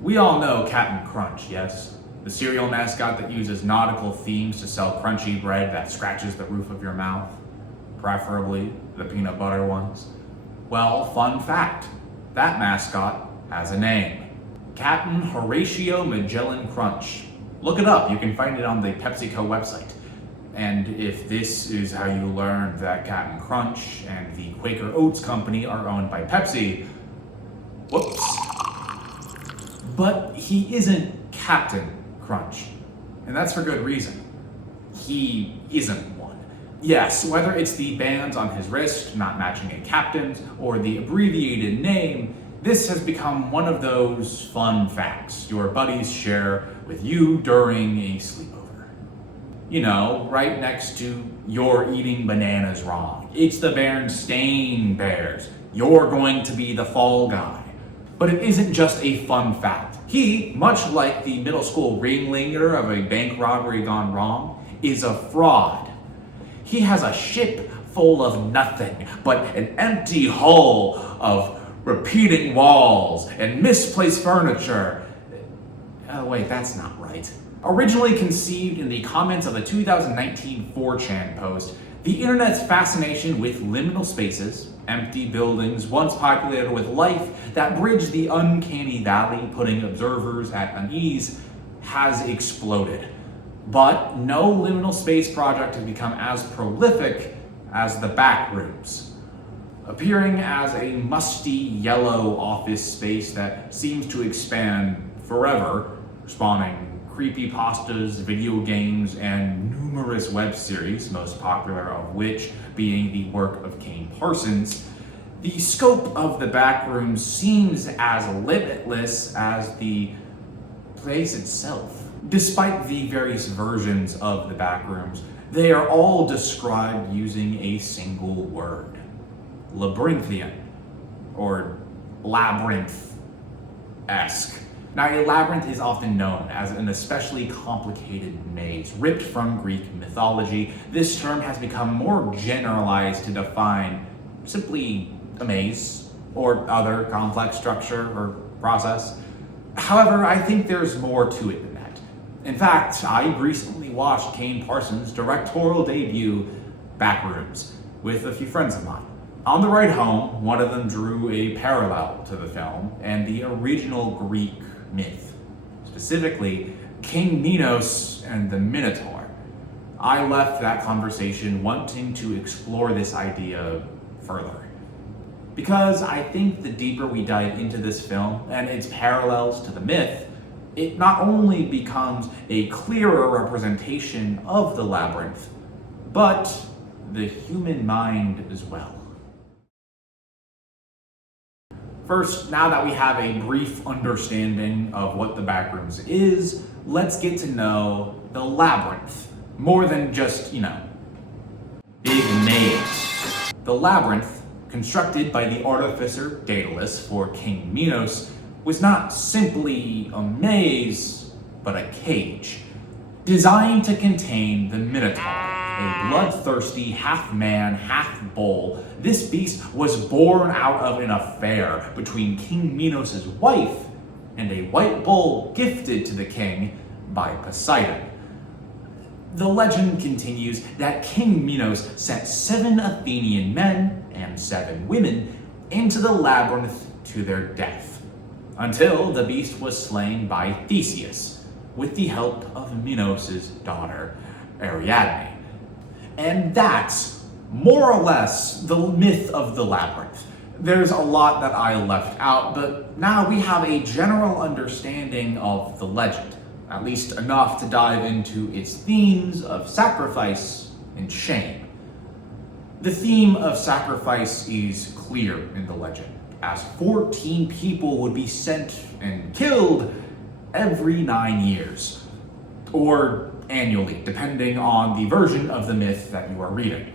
We all know Captain Crunch, yes? The cereal mascot that uses nautical themes to sell crunchy bread that scratches the roof of your mouth. Preferably the peanut butter ones. Well, fun fact, that mascot has a name. Captain Horatio Magellan Crunch. Look it up, you can find it on the PepsiCo website. And if this is how you learned that Captain Crunch and the Quaker Oats Company are owned by Pepsi, whoops. But he isn't Captain Crunch, and that's for good reason. He isn't one. Yes, whether it's the bands on his wrist not matching a captain's or the abbreviated name, this has become one of those fun facts your buddies share with you during a sleepover. You know, right next to "You're eating bananas wrong." It's the Berenstain Bears. You're going to be the fall guy. But it isn't just a fun fact. He, much like the middle school ringleader of a bank robbery gone wrong, is a fraud. He has a ship full of nothing but an empty hull of repeating walls and misplaced furniture. Oh wait, that's not right. Originally conceived in the comments of a 2019 4chan post, the internet's fascination with liminal spaces, empty buildings once populated with life that bridge the uncanny valley, putting observers at unease, has exploded. But no liminal space project has become as prolific as the Backrooms. Appearing as a musty yellow office space that seems to expand forever, spawning creepypastas, video games, and numerous web series, most popular of which being the work of Kane Parsons, the scope of the Backrooms seems as limitless as the place itself. Despite the various versions of the Backrooms, they are all described using a single word: labyrinthian, or labyrinth-esque. Now, a labyrinth is often known as an especially complicated maze ripped from Greek mythology. This term has become more generalized to define simply a maze or other complex structure or process. However, I think there's more to it than that. In fact, I recently watched Kane Parsons' directorial debut, Backrooms, with a few friends of mine. On the ride home, one of them drew a parallel to the film and the original Greek myth, specifically King Minos and the Minotaur. I left that conversation wanting to explore this idea further, because I think the deeper we dive into this film and its parallels to the myth, it not only becomes a clearer representation of the labyrinth, but the human mind as well. First, now that we have a brief understanding of what the Backrooms is, let's get to know the Labyrinth. More than just, big maze. The Labyrinth, constructed by the artificer Daedalus for King Minos, was not simply a maze, but a cage. Designed to contain the Minotaur, a bloodthirsty half-man, half-bull. This beast was born out of an affair between King Minos' wife and a white bull gifted to the king by Poseidon. The legend continues that King Minos sent 7 Athenian men and 7 women into the labyrinth to their death, until the beast was slain by Theseus with the help of Minos' daughter, Ariadne. And that's more or less the myth of the labyrinth. There's a lot that I left out, but now we have a general understanding of the legend, at least enough to dive into its themes of sacrifice and shame. The theme of sacrifice is clear in the legend, as 14 people would be sent and killed every 9 years, or annually, depending on the version of the myth that you are reading,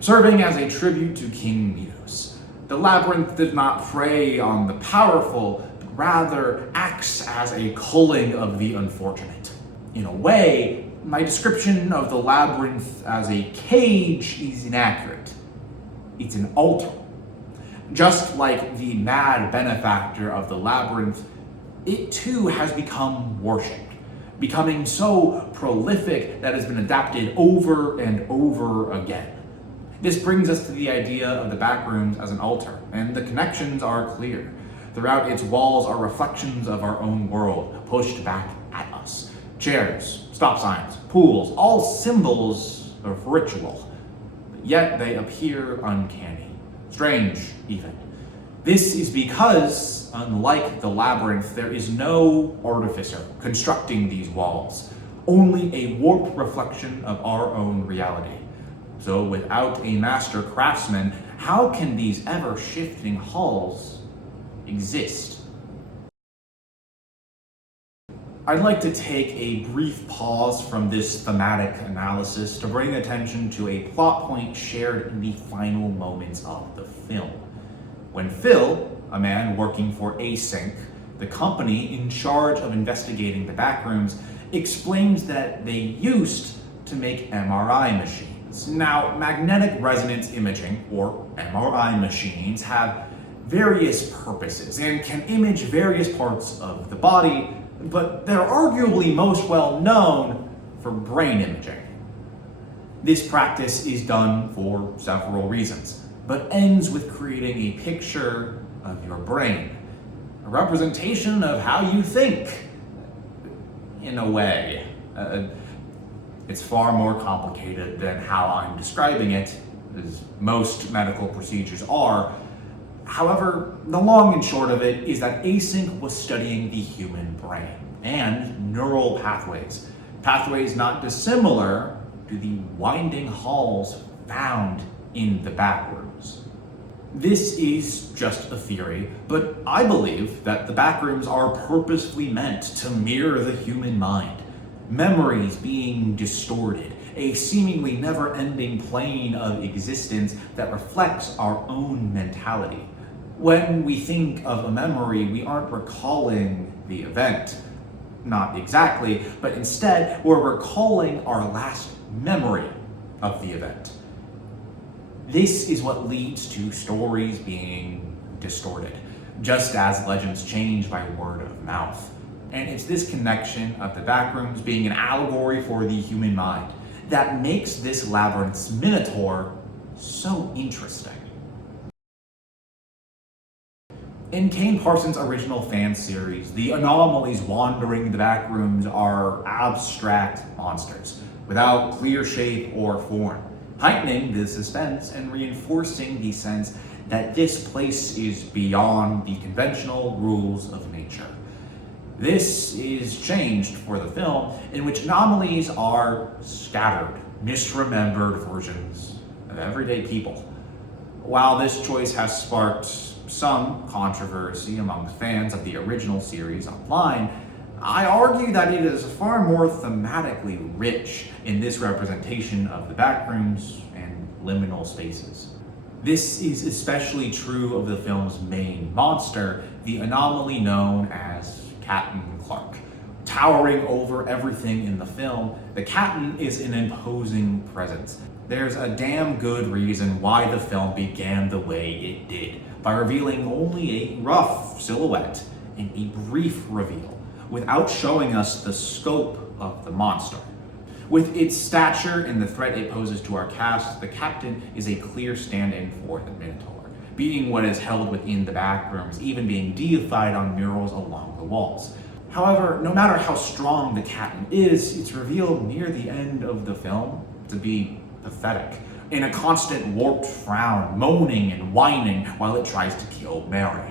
serving as a tribute to King Minos. The labyrinth did not prey on the powerful, but rather acts as a culling of the unfortunate. In a way, my description of the labyrinth as a cage is inaccurate. It's an altar. Just like the mad benefactor of the labyrinth, it too has become worshipped, becoming so prolific that it has been adapted over and over again. This brings us to the idea of the Backrooms as an altar, and the connections are clear. Throughout its walls are reflections of our own world, pushed back at us. Chairs, stop signs, pools, all symbols of ritual. Yet they appear uncanny, strange even. This is because, unlike the Labyrinth, there is no artificer constructing these walls, only a warped reflection of our own reality. So without a master craftsman, how can these ever-shifting halls exist? I'd like to take a brief pause from this thematic analysis to bring attention to a plot point shared in the final moments of the film. When Phil, a man working for Async, the company in charge of investigating the Backrooms, explains that they used to make MRI machines. Now, magnetic resonance imaging, or MRI machines, have various purposes and can image various parts of the body, but they're arguably most well known for brain imaging. This practice is done for several reasons, but ends with creating a picture of your brain, a representation of how you think, in a way. It's far more complicated than how I'm describing it, as most medical procedures are. However, the long and short of it is that Async was studying the human brain and neural pathways, pathways not dissimilar to the winding halls found in the Backrooms. This is just a theory, but I believe that the Backrooms are purposefully meant to mirror the human mind. Memories being distorted, a seemingly never-ending plane of existence that reflects our own mentality. When we think of a memory, we aren't recalling the event. Not exactly, but instead, we're recalling our last memory of the event. This is what leads to stories being distorted, just as legends change by word of mouth. And it's this connection of the Backrooms being an allegory for the human mind that makes this Labyrinth's Minotaur so interesting. In Kane Parsons' original fan series, the anomalies wandering the Backrooms are abstract monsters, without clear shape or form, heightening the suspense and reinforcing the sense that this place is beyond the conventional rules of nature. This is changed for the film, in which anomalies are scattered, misremembered versions of everyday people. While this choice has sparked some controversy among fans of the original series online, I argue that it is far more thematically rich in this representation of the Backrooms and liminal spaces. This is especially true of the film's main monster, the anomaly known as Captain Clark. Towering over everything in the film, the Captain is an imposing presence. There's a damn good reason why the film began the way it did, by revealing only a rough silhouette and a brief reveal, without showing us the scope of the monster. With its stature and the threat it poses to our cast, the Captain is a clear stand-in for the Minotaur, being what is held within the Backrooms, even being deified on murals along the walls. However, no matter how strong the Captain is, it's revealed near the end of the film to be pathetic, in a constant warped frown, moaning and whining while it tries to kill Mary.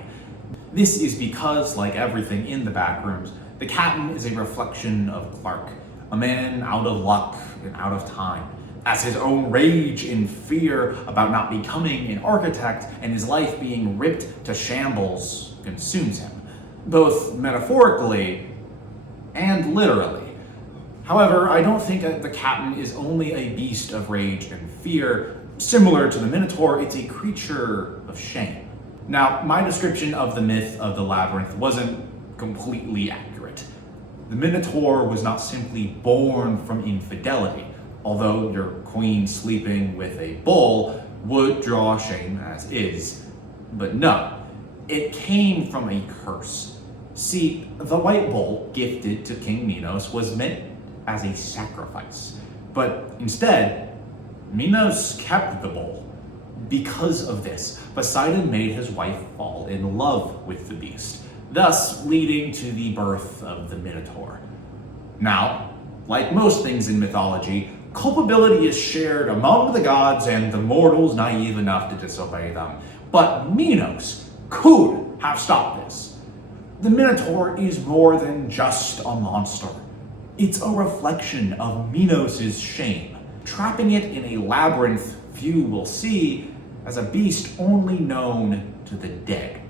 This is because, like everything in the Backrooms, the Captain is a reflection of Clark, a man out of luck and out of time, as his own rage and fear about not becoming an architect and his life being ripped to shambles consumes him, both metaphorically and literally. However, I don't think that the Captain is only a beast of rage and fear. Similar to the Minotaur, it's a creature of shame. Now, my description of the myth of the Labyrinth wasn't completely accurate. The Minotaur was not simply born from infidelity, although your queen sleeping with a bull would draw shame as is. But no, it came from a curse, See, the white bowl gifted to King Minos was meant as a sacrifice, but instead, Minos kept the bowl. Because of this, Poseidon made his wife fall in love with the beast, thus leading to the birth of the Minotaur. Now, like most things in mythology, culpability is shared among the gods and the mortals naive enough to disobey them. But Minos could have stopped this. The Minotaur is more than just a monster. It's a reflection of Minos' shame, trapping it in a labyrinth few will see as a beast only known to the dead.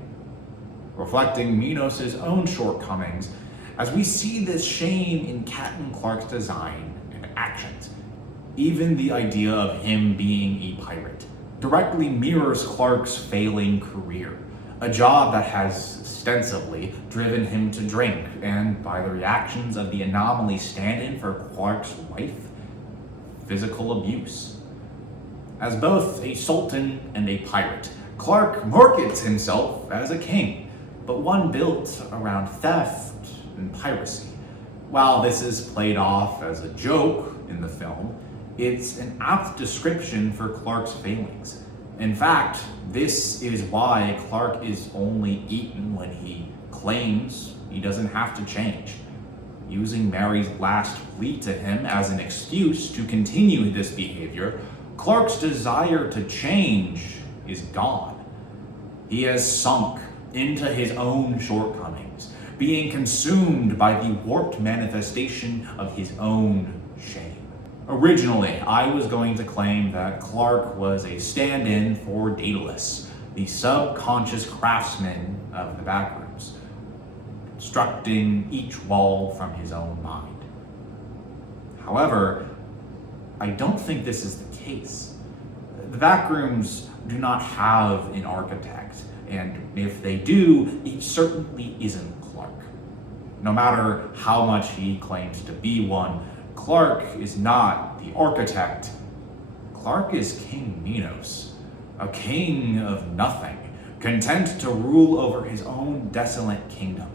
Reflecting Minos' own shortcomings, as we see this shame in Captain Clark's design and actions. Even the idea of him being a pirate directly mirrors Clark's failing career, a job that has ostensibly driven him to drink, and by the reactions of the anomaly stand-in for Clark's wife, physical abuse. As both a sultan and a pirate, Clark markets himself as a king, but one built around theft and piracy. While this is played off as a joke in the film, it's an apt description for Clark's failings. In fact, this is why Clark is only eaten when he claims he doesn't have to change, using Mary's last plea to him as an excuse to continue this behavior. Clark's desire to change is gone. He has sunk into his own shortcomings, being consumed by the warped manifestation of his own shame. Originally, I was going to claim that Clark was a stand-in for Daedalus, the subconscious craftsman of the Backrooms, constructing each wall from his own mind. However, I don't think this is the case. The Backrooms do not have an architect, and if they do, it certainly isn't Clark. No matter how much he claims to be one, Clark is not the architect. Clark is King Minos, a king of nothing, content to rule over his own desolate kingdom.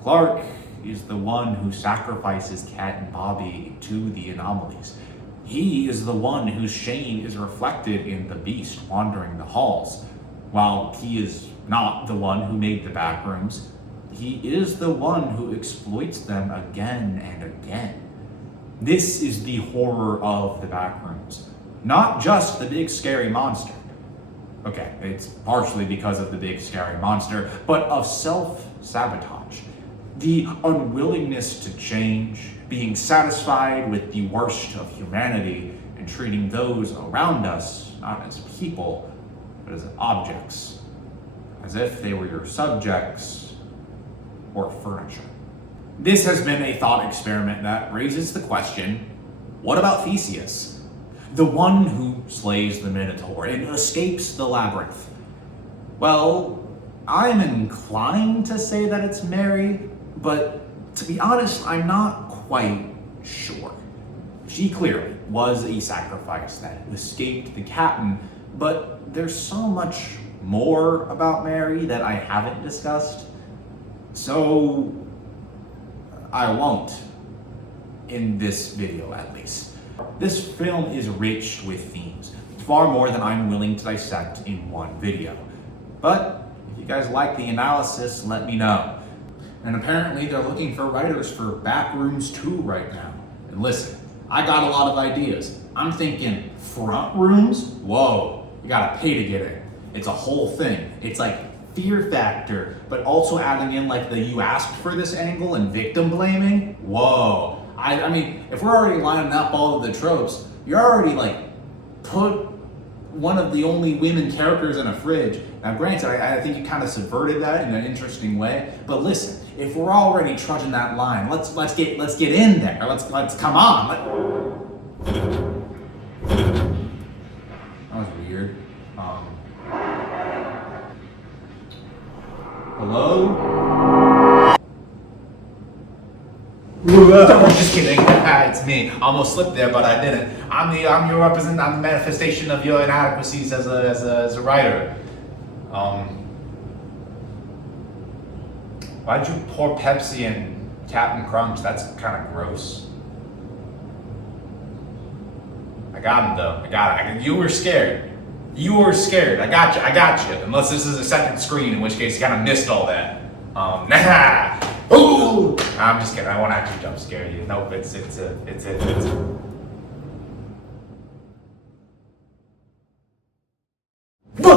Clark is the one who sacrifices Cat and Bobby to the anomalies. He is the one whose shame is reflected in the beast wandering the halls. While he is not the one who made the Backrooms, he is the one who exploits them again and again. This is the horror of the Backrooms, not just the big scary monster. Okay, it's partially because of the big scary monster, but of self-sabotage. The unwillingness to change, being satisfied with the worst of humanity, and treating those around us not as people, but as objects, as if they were your subjects or furniture. This has been a thought experiment that raises the question, what about Theseus? The one who slays the Minotaur and escapes the Labyrinth. Well, I'm inclined to say that it's Mary, but to be honest, I'm not quite sure. She clearly was a sacrifice that escaped the captain, but there's so much more about Mary that I haven't discussed, so I won't, in this video at least. This film is rich with themes, far more than I'm willing to dissect in one video. But if you guys like the analysis, let me know. And apparently they're looking for writers for Backrooms 2 right now. And listen, I got a lot of ideas. I'm thinking front rooms? Whoa, you gotta pay to get in. It's a whole thing. It's like Fear Factor, but also adding in like the you asked for this angle and victim blaming. Whoa. I mean, if we're already lining up all of the tropes, you're already like put one of the only women characters in a fridge. Now granted, I think you kind of subverted that in an interesting way, but listen, if we're already trudging that line, let's get in there. Let's come on. That was weird. Hello? Just kidding. It's me. I almost slipped there, but I didn't. I'm the manifestation of your inadequacies as a writer. Why'd you pour Pepsi in Captain Crunch? That's kind of gross. I got him though. I got it. You were scared. You were scared. I got you. I got you. Unless this is a second screen, in which case you kind of missed all that. Nah. Ooh. I'm just kidding. I won't actually jump scare you. Nope. It's